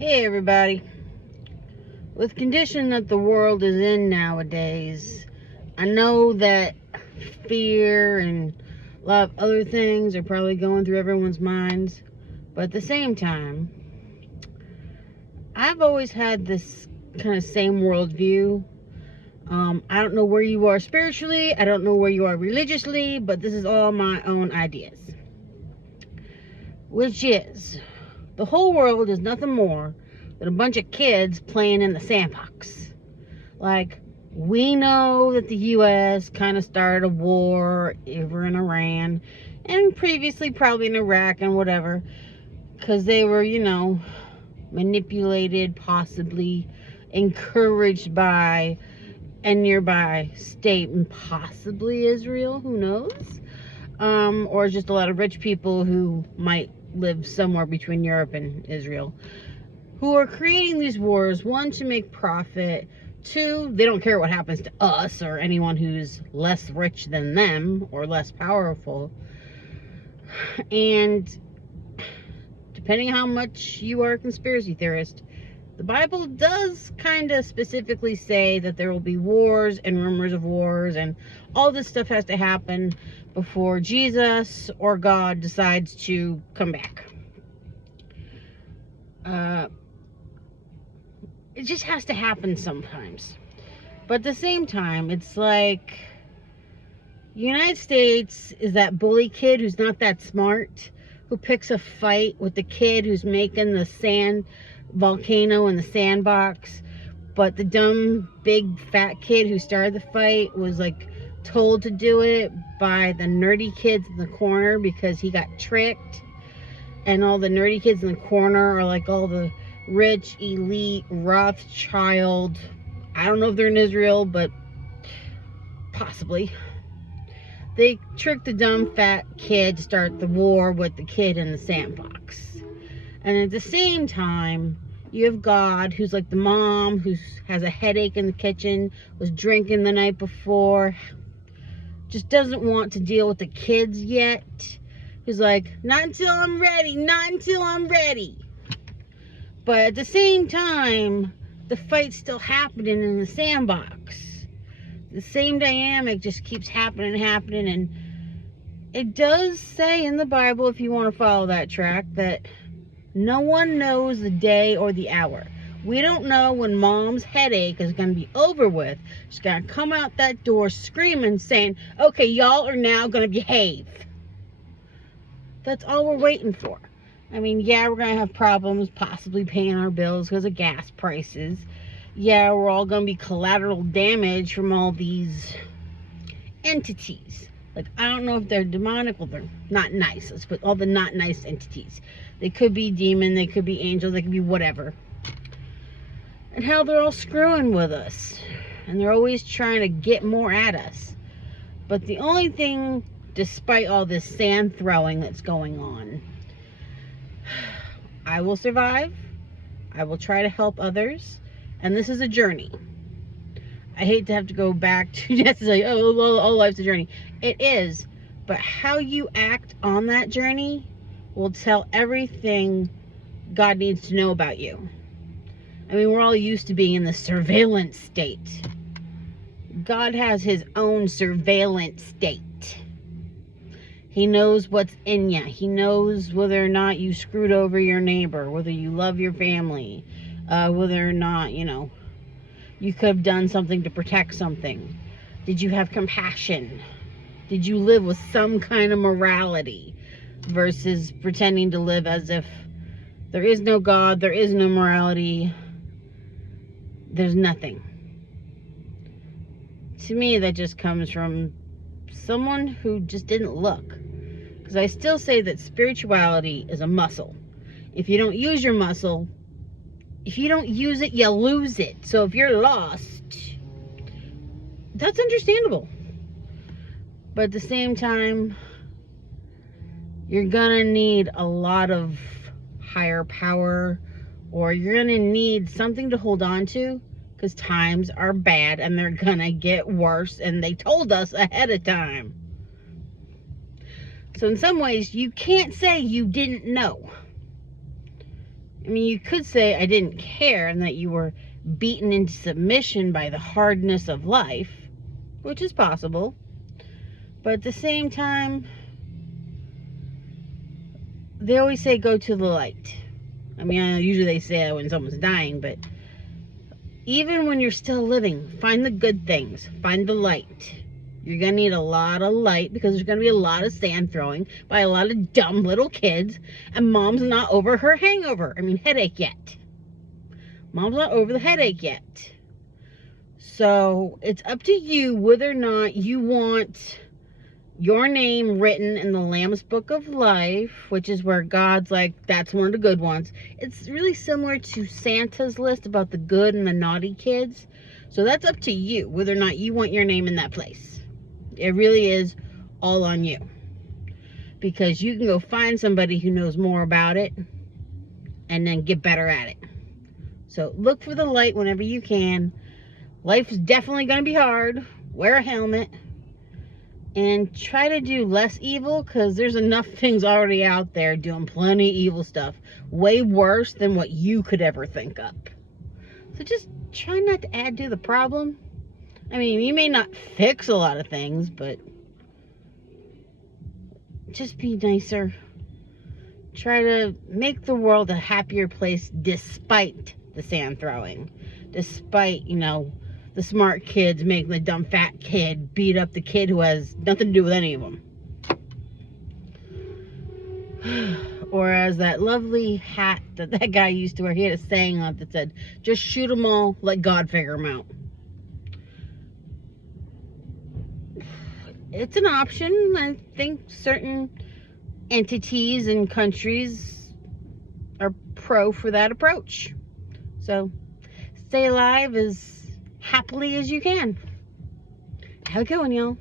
Hey everybody. With the condition that the world is in nowadays, I know that fear and a lot of other things are probably going through everyone's minds. But at the same time, I've always had this kind of same worldview. I don't know where you are spiritually, I don't know where you are religiously, but this is all my own ideas. Which is, the whole world is nothing more than a bunch of kids playing in the sandbox. Like, we know that the U.S. kind of started a war over in Iran and previously probably in Iraq and whatever, because they were, manipulated, possibly encouraged by a nearby state, and possibly Israel, who knows? Or just a lot of rich people who might live somewhere between Europe and Israel, who are creating these wars, one, to make profit, two, they don't care what happens to us or anyone who's less rich than them or less powerful. And depending how much you are a conspiracy theorist, the Bible does kind of specifically say that there will be wars and rumors of wars, and all this stuff has to happen before Jesus or God decides to come back. It just has to happen sometimes. But at the same time, it's like, United States is that bully kid who's not that smart, who picks a fight with the kid who's making the sand volcano in the sandbox, but the dumb big fat kid who started the fight was like told to do it by the nerdy kids in the corner because he got tricked, and all the nerdy kids in the corner are like all the rich elite Rothschild, I don't know if they're in Israel, but possibly. They tricked the dumb fat kid to start the war with the kid in the sandbox. And at the same time, you have God, who's like the mom who has a headache in the kitchen, was drinking the night before, just doesn't want to deal with the kids yet. He's like, not until I'm ready, not until I'm ready. But at the same time, the fight's still happening in the sandbox. The same dynamic just keeps happening, and it does say in the Bible, if you want to follow that track, that no one knows the day or the hour. We don't know when mom's headache is going to be over with. She's going to come out that door screaming, saying, okay, y'all are now going to behave. That's all we're waiting for. I mean, yeah, we're going to have problems possibly paying our bills because of gas prices. Yeah, we're all going to be collateral damage from all these entities. Like, I don't know if they're demonic, well, they're not nice. Let's put all the not nice entities. They could be demon, they could be angel, they could be whatever. And how they're all screwing with us. And they're always trying to get more at us. But the only thing, despite all this sand throwing that's going on, I will survive. I will try to help others. And this is a journey. I hate to have to go back to necessarily, all life's a journey. It is. But how you act on that journey will tell everything God needs to know about you. I mean, we're all used to being in the surveillance state. God has his own surveillance state. He knows what's in you. He knows whether or not you screwed over your neighbor, whether you love your family, whether or not, you could have done something to protect something. Did you have compassion? Did you live with some kind of morality versus pretending to live as if there is no God, there is no morality, there's nothing? To me, that just comes from someone who just didn't look. Because I still say that spirituality is a muscle. If you don't use your muscle, if you don't use it, you lose it. So if you're lost, that's understandable. But at the same time, you're gonna need a lot of higher power, or you're gonna need something to hold on to, because times are bad and they're gonna get worse, and they told us ahead of time. So in some ways, you can't say you didn't know. I mean, you could say I didn't care and that you were beaten into submission by the hardness of life, which is possible. But at the same time, they always say go to the light. I mean, usually they say that when someone's dying, but even when you're still living, find the good things. Find the light. You're going to need a lot of light because there's going to be a lot of sand throwing by a lot of dumb little kids. And mom's not over her headache yet. Mom's not over the headache yet. So it's up to you whether or not you want your name written in the Lamb's Book of Life, which is where God's like, that's one of the good ones. It's really similar to Santa's list about the good and the naughty kids. So that's up to you whether or not you want your name in that place. It really is all on you. Because you can go find somebody who knows more about it and then get better at it. So look for the light whenever you can. Life is definitely going to be hard. Wear a helmet. And try to do less evil, because there's enough things already out there doing plenty of evil stuff. Way worse than what you could ever think up. So just try not to add to the problem. I mean, you may not fix a lot of things, but just be nicer. Try to make the world a happier place despite the sand throwing. Despite, the smart kids making the dumb fat kid beat up the kid who has nothing to do with any of them. Or as that lovely hat that guy used to wear, he had a saying on it that said, just shoot them all, let God figure them out. It's an option. I think certain entities and countries are pro for that approach. So stay alive as happily as you can. Have a good one, y'all.